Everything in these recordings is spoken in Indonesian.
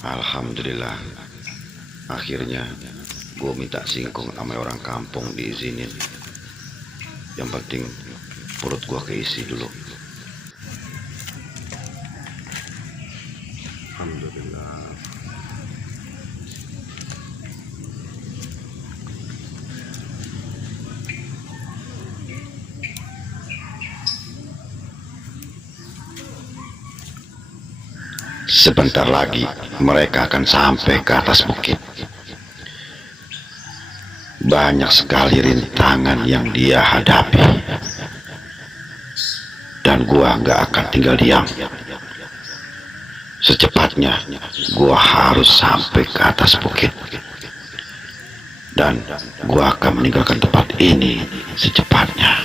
Alhamdulillah, akhirnya gue minta singkong sama orang kampung diizinin. Yang penting perut gue keisi dulu. Alhamdulillah. Sebentar lagi mereka akan sampai ke atas bukit. Banyak sekali rintangan yang dia hadapi, dan gua nggak akan tinggal diam. Secepatnya gua harus sampai ke atas bukit, dan gua akan meninggalkan tempat ini secepatnya.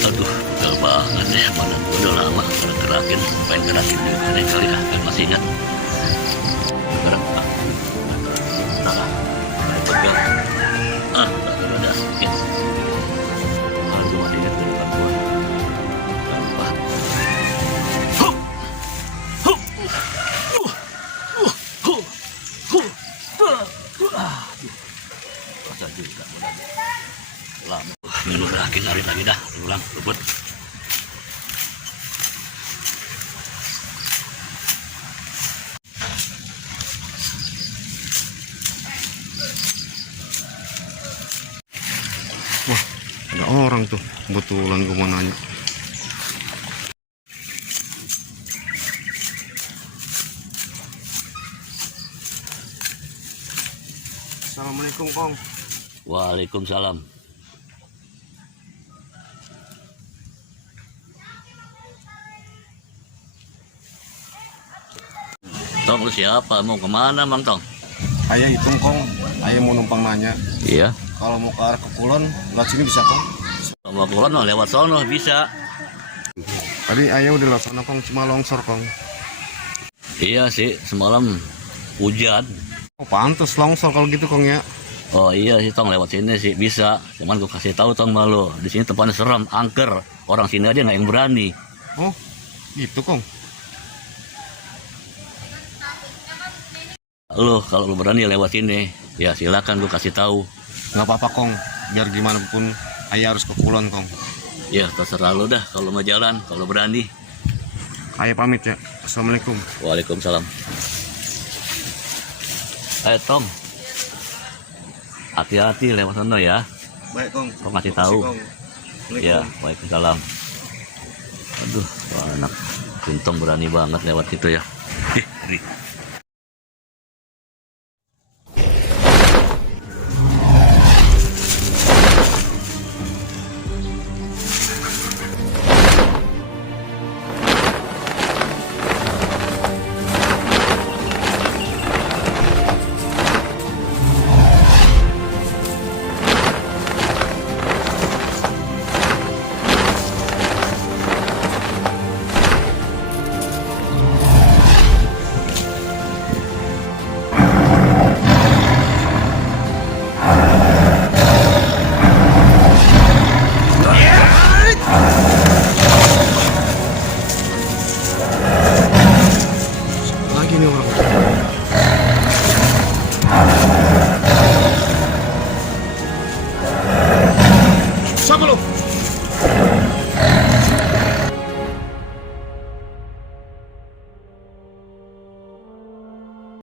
Aduh, gagal banget deh. Mana gue udah lama gerakin, pengen gerakin juga deh kali ya, kan masih ingat. Gerak, udah lah, mulai pegal. Udah sakit. Aduh, masih ingat depan gue. Gampang. Masa juga, lama. Minum lagi, lari lagi dah, ulang, rebut. Wah, ada orang tuh, kebetulan gue mau nanya. Assalamualaikum, Kong. Waalaikumsalam. Tong, lu siapa? Mau kemana, Mang Tong? Ayah hitung, Kong. Ayah mau numpang nanya. Iya. Kalau mau ke arah ke Kulon, lewat sini bisa, Kong? Mau kulon lewat sono bisa. Tadi ayah udah lewat sana, Kong. Cuma longsor, Kong. Iya sih, semalam hujan. Oh, pantes longsor kalau gitu, Kong ya. Oh iya sih, Tong, lewat sini sih bisa. Cuman gue kasih tahu, Tong, malu. Di sini tempatnya serem, angker. Orang sini aja nggak yang berani. Oh, gitu, Kong. Lo kalau lu berani lewat sini, ya silakan gue kasih tahu. Nggak apa-apa, Kong. Biar gimana pun, ayah harus ke Kulon, Kong. Ya terserah lo dah kalau mau jalan, kalau berani. Ayah pamit ya. Assalamualaikum. Waalaikumsalam. Tom, hati-hati lewat sana ya. Baik, Kong. Kau ngasih tahu. Ya. Ya, waalaikumsalam. Aduh, anak Untung berani banget lewat situ ya.